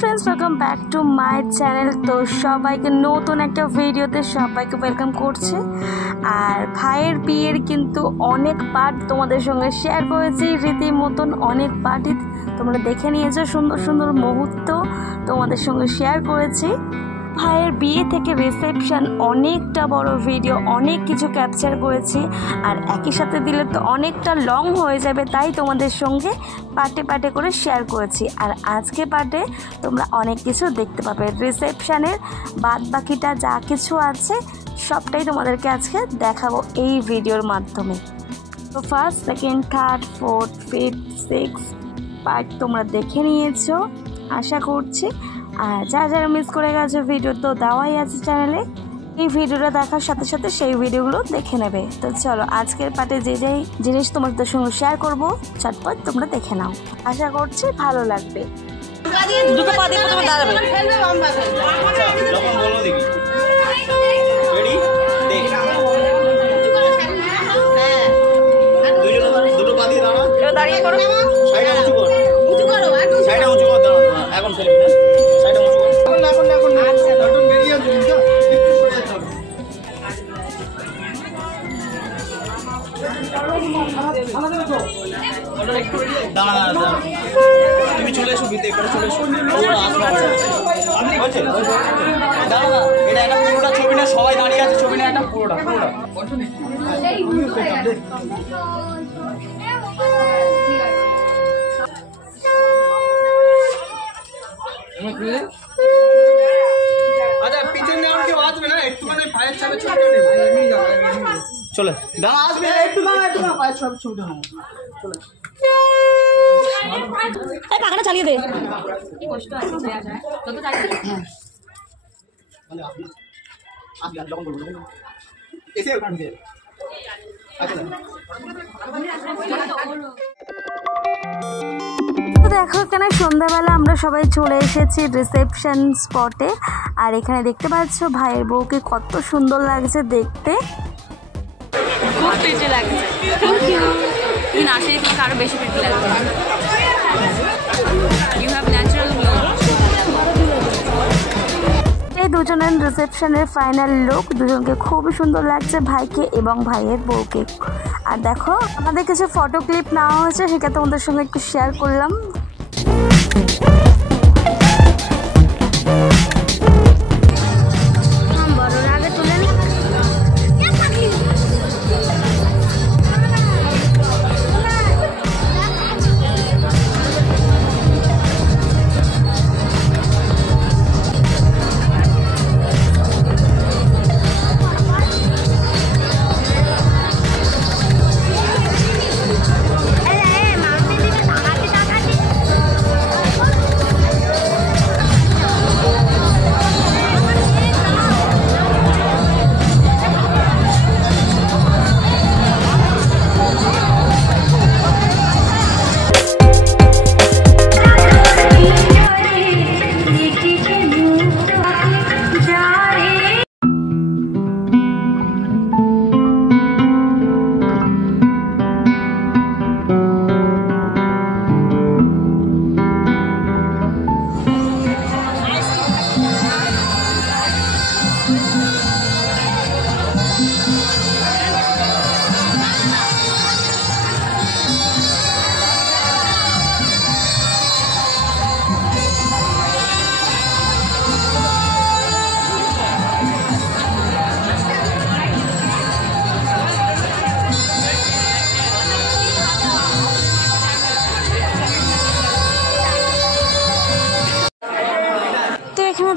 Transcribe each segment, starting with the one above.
Friends welcome back to my channel. तो सबाइके नतून एक भिडियोते सबाइके वेलकम करছি। আর ভাইয়ের বিয়ের কিন্তু অনেক পার্ট তোমাদের সঙ্গে শেয়ার করেছি, রীতিমতন অনেক পার্টই তোমরা দেখে নিয়েছো, সুন্দর সুন্দর মুহূর্ত তোমাদের সঙ্গে শেয়ার করেছি। ভাইয়ের বিয়ে থেকে রিসেপশন অনেকটা বড় ভিডিও, অনেক কিছু ক্যাপচার করেছি, আর একই সাথে দিলে তো অনেকটা লং হয়ে যাবে, তাই তোমাদের সঙ্গে পার্টে পার্টে করে শেয়ার করেছি। আর আজকে পার্টে তোমরা অনেক কিছু দেখতে পাবে, রিসেপশনের বাদ বাকিটা যা কিছু আছে সবটাই তোমাদেরকে আজকে দেখাবো এই ভিডিওর মাধ্যমে। তো first, second, third, fourth, fifth, six part তোমরা দেখে নিয়েছো আশা করছি। আর যারা যারা মিস করে গেছে ভিডিও তো দেওয়াই আছে চ্যানেলে, এই ভিডিওটা দেখার সাথে সাথে সেই ভিডিওগুলো দেখে নেবে। তো চলো আজকের পার্টে যে যেই জিনিস তোমাদের সঙ্গে শেয়ার করবো চটপট তোমরা দেখে নাও, আশা করছি ভালো লাগবে। দুটো পা দিয়ে প্রথমে দাঁড়াবে, দাঁড়িয়ে করো, সাইডটা উঁচু করো, উঁচু করো, সাইডটা উঁচু করো, এখন ফেলে না, সাইডটা উঁচু করো, এখন নতুন বেরিয়ে আসবে না, একটু সরে যেতে হবে। দাঁড়া দাঁড়া, তুমি চলে এসো, ভিতরে করে চলে এসো, ওরা আসবে আপনি বলছেন দাঁড়া না, এটা একটা পুরোটা ছবি না, সবাই দাঁড়িয়ে আছে, ছবি না একটা পুরোটা পুরোটা আচ্ছা পিছনে আর কেউ আসবে না, একটুখানি ফায়ার চাপে ছবিটা নেব, এমনি যাও চলে দাঁড়া, আসবে একটু দাঁড়া ফায়ার চাপে ছবিটা নাও, চলে এই পাখাটা চালিয়ে দে, কি কষ্ট আছে দেয়া যায় কত চালিয়ে দে, মানে আপনি যখন বলবো এসে ওখান থেকে দেখো এখানে সন্ধ্যাবেলা আমরা সবাই চলে এসেছি রিসেপশন স্পটে। আর এখানে দেখতে পাচ্ছ ভাইয়ের বউকে কত সুন্দর লাগছে দেখতে, খুব প্রিটি লাগছে, নাচে তোমাকে আরো বেশি প্রিটি লাগছে, ইউ হ্যাভ ন্যাচারাল গ্লো। এই দুজনের রিসেপশনের ফাইনাল লুক, দুজনকে খুবই সুন্দর লাগছে, ভাইকে এবং ভাইয়ের বউকে। আর দেখো আমাদের কিছু ফটো ক্লিপ নেওয়া হয়েছে, সেটা তোমাদের সঙ্গে একটু শেয়ার করলাম।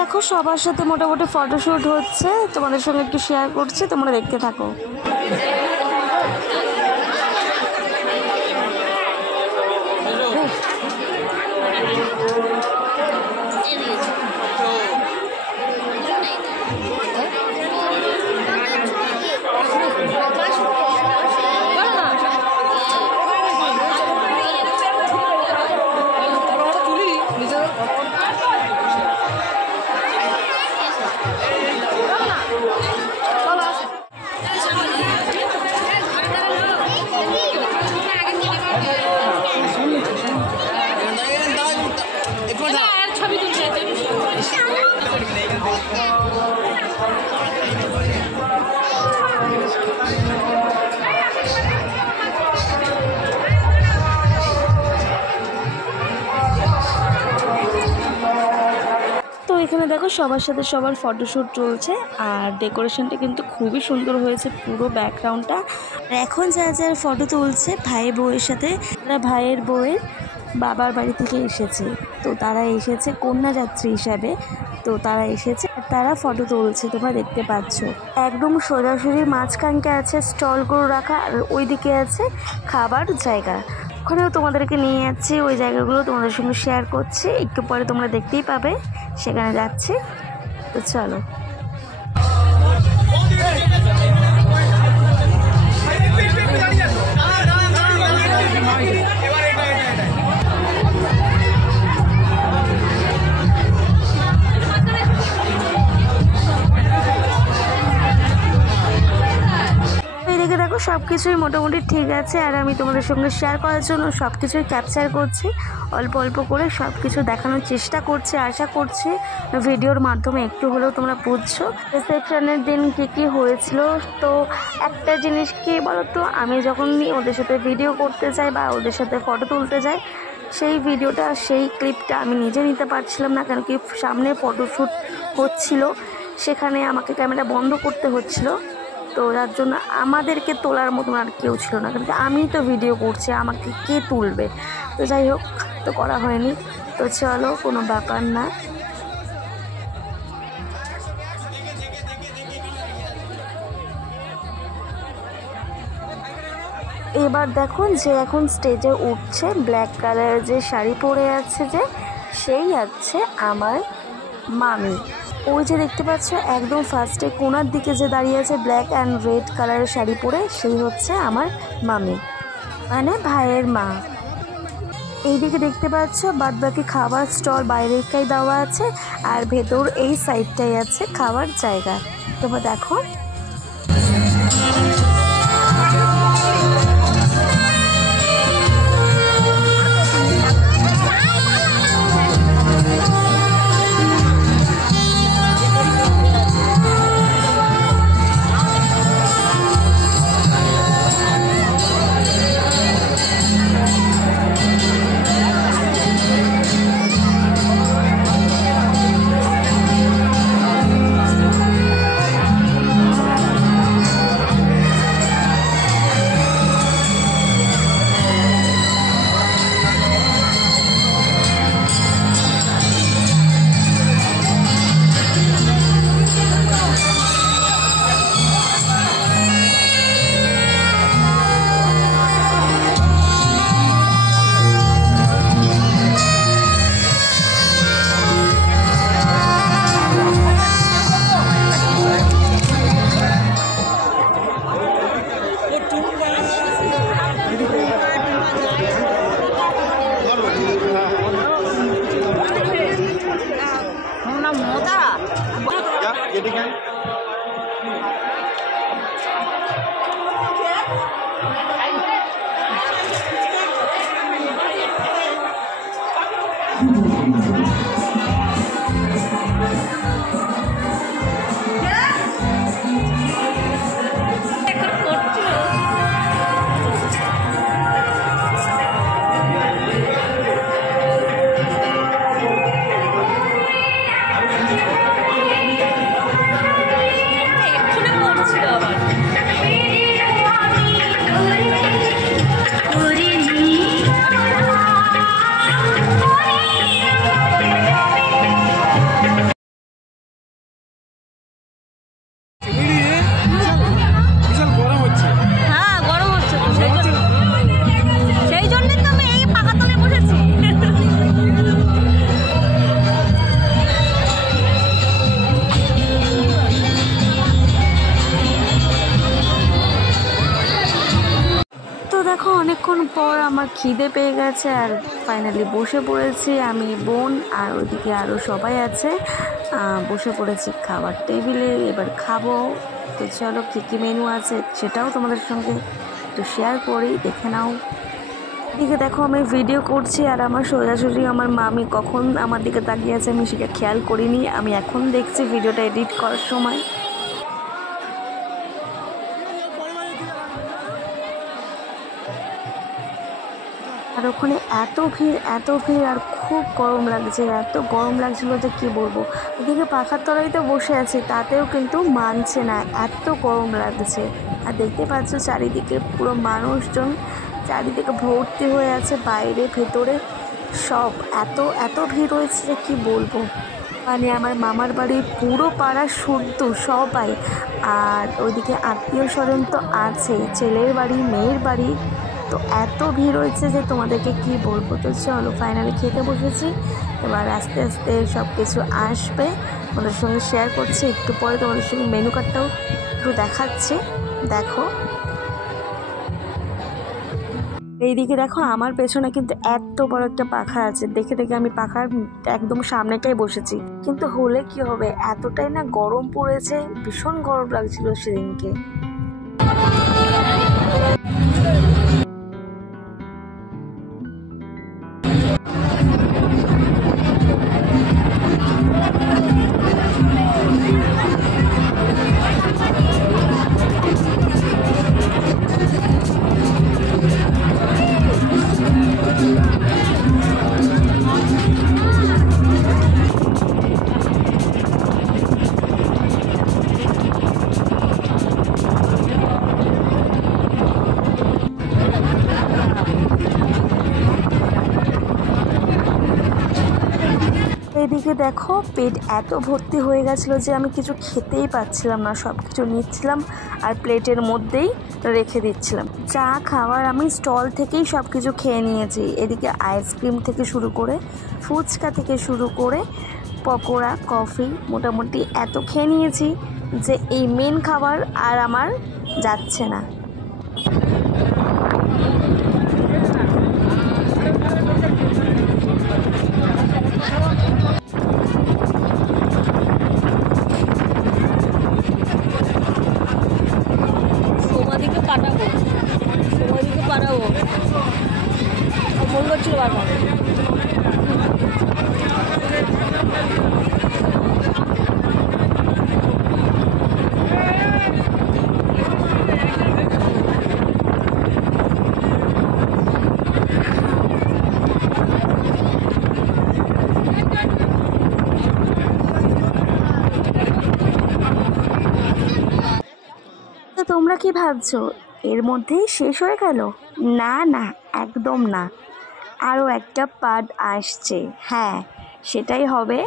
দেখো সবার সাথে মোটামুটি ফটোশ্যুট হচ্ছে, তোমাদের সঙ্গে একটু শেয়ার করছি, তোমরা দেখতে থাকো। এখানে দেখো সবার সাথে সবার ফটোশ্যুট চলছে আর ডেকোরেশনটা কিন্তু খুবই সুন্দর হয়েছে পুরো ব্যাকগ্রাউন্ডটা। আর এখন যারা ফটো তুলছে ভাই বউয়ের সাথে, তারা ভাইয়ের বউয়ের বাবার বাড়ি থেকে এসেছে, তো তারা এসেছে কন্যাযাত্রী হিসাবে, তো তারা এসেছে আর তারা ফটো তুলছে। তোমরা দেখতে পাচ্ছ একদম সোজাসুজি মাঝখানকে আছে স্টলগুলো রাখা আর ওইদিকে আছে খাবার জায়গা। ওখানেও তোমাদেরকে নিয়ে যাচ্ছি, ওই জায়গাগুলো তোমাদের সঙ্গে শেয়ার করছি, একটু পরে তোমরা দেখতেই পাবে সেখানে যাচ্ছি। তো চলো। দেখো সব কিছুই মোটামুটি ঠিক আছে আর আমি তোমাদের সঙ্গে শেয়ার করার জন্য সব কিছুই ক্যাপচার করছি, অল্প অল্প করে সব কিছু দেখানোর চেষ্টা করছি। আশা করছি ভিডিওর মাধ্যমে একটু হলেও তোমরা বুঝছো রিসেপশনের দিন কী কী হয়েছিল। তো একটা জিনিস কী বলো তো, আমি যখন ওদের সাথে ভিডিও করতে চাই বা ওদের সাথে ফটো তুলতে যাই, সেই ভিডিওটা সেই ক্লিপটা আমি নিজে নিতে পারছিলাম না, কেন কি সামনে ফটোশ্যুট হচ্ছিল, সেখানে আমাকে ক্যামেরা বন্ধ করতে হচ্ছিল। তো যার জন্য আমাদেরকে তোলার মতন আর কেউ ছিল না, কারণ আমি তো ভিডিও করছি, আমাকে কে তুলবে। তো যাই হোক, তো করা হয়নি। তো চলো, কোনো ব্যাপার না। এবার দেখো যে এখন স্টেজে উঠছে, ব্ল্যাক কালারের যে শাড়ি পরে আছে যে, সেই আছে আমার মামি। ওই যে দেখতে পাচ্ছ একদম ফার্স্টে কোনার দিকে যে দাঁড়িয়ে আছে ব্ল্যাক অ্যান্ড রেড কালারের শাড়ি পরে, সেই হচ্ছে আমার মামি, মানে ভাইয়ের মা। এইদিকে দেখতে পাচ্ছ বাদ বাকি খাবার স্টল বাইরেটাই দেওয়া আছে আর ভেতর এই সাইডটাই আছে খাবার জায়গা। তোমরা দেখো। দেখো অনেকক্ষণ পর আমার খিদে পেয়ে গেছে আর ফাইনালি বসে পড়েছি আমি, বোন আর ওইদিকে আরও সবাই আছে, বসে পড়েছি খাবার টেবিলে। এবার খাবো। তো চলো কী কী মেনু আছে সেটাও তোমাদের সঙ্গে একটু শেয়ার করি, দেখে নাও। এদিকে দেখো আমি ভিডিও করছি আর আমার সোজাসুজি আমার মামি কখন আমার দিকে তাকিয়ে আছে আমি সেটা খেয়াল করিনি, আমি এখন দেখছি ভিডিওটা এডিট করার সময়। আরও ওখানে এত ভিড় আর খুব গরম লাগছে, এত গরম লাগছিলো যে কী বলবো। এদিকে পাখার তলায় তো বসে আছে, তাতেও কিন্তু মানছে না, এত গরম লাগছে। আর দেখতে পাচ্ছ চারিদিকে পুরো মানুষজন চারিদিকে ভর্তি হয়ে আছে, বাইরে ভেতরে সব এত ভিড় হয়েছে যে কী বলবো। মানে আমার মামার বাড়ির পুরো পাড়া শুদ্ধ সবাই, আর ওইদিকে আত্মীয় স্বজন তো আছেই, ছেলের বাড়ি মেয়ের বাড়ি, তো এত ভিড় হয়েছে যে তোমাদেরকে কি বলবো। তো চলো ফাইনালি খেতে বসেছি, এবার আস্তে আস্তে সব কিছু আসবে, তোমাদের সঙ্গে শেয়ার করছি। একটু পরে তোমাদের সঙ্গে মেনু কার্ডটাও একটু দেখাচ্ছি, দেখো। এইদিকে দেখো আমার পেছনে কিন্তু এত বড় একটা পাখা আছে, দেখে আমি পাখার একদম সামনেটাই বসেছি। কিন্তু হলে কি হবে, এতটাই না গরম পড়েছে, ভীষণ গরম লাগছিল সেদিনকে। এদিকে দেখো পেট এত ভর্তি হয়ে গেছিলো যে আমি কিছু খেতেই পাচ্ছিলাম না, সব কিছু নিচ্ছিলাম আর প্লেটের মধ্যেই রেখে দিচ্ছিলাম। চা খাওয়ার আমি স্টল থেকেই সব কিছু খেয়ে নিয়েছি। এদিকে আইসক্রিম থেকে শুরু করে ফুচকা থেকে শুরু করে পকোড়া কফি মোটামুটি এত খেয়ে নিয়েছি যে এই মেন খাবার আর আমার যাচ্ছে না। পাঠাবো ফোন করছিল বারবার। তো তোমরা কি ভাবছো এর মধ্যেই শেষ হয়ে গেল? না না, একদম না, আরও একটা পার্ট আসছে। হ্যাঁ, সেটাই হবে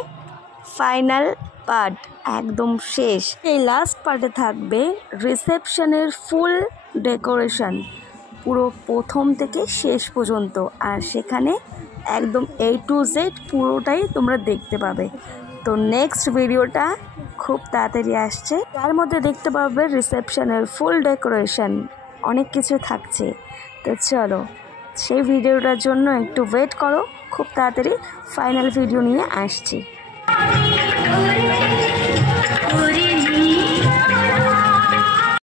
ফাইনাল পার্ট, একদম শেষ। এই লাস্ট পার্টে থাকবে রিসেপশনের ফুল ডেকোরেশন, পুরো প্রথম থেকে শেষ পর্যন্ত, আর সেখানে একদম A to Z পুরোটাই তোমরা দেখতে পাবে। তো নেক্সট ভিডিওটা খুব তাড়াতাড়ি আসছে, তার মধ্যে দেখতে পাবে রিসেপশনের ফুল ডেকোরেশন, অনেক কিছু থাকছে। তো চলো সেই ভিডিওটার জন্য একটু ওয়েট করো, খুব তাড়াতাড়ি ফাইনাল ভিডিও নিয়ে আসছি।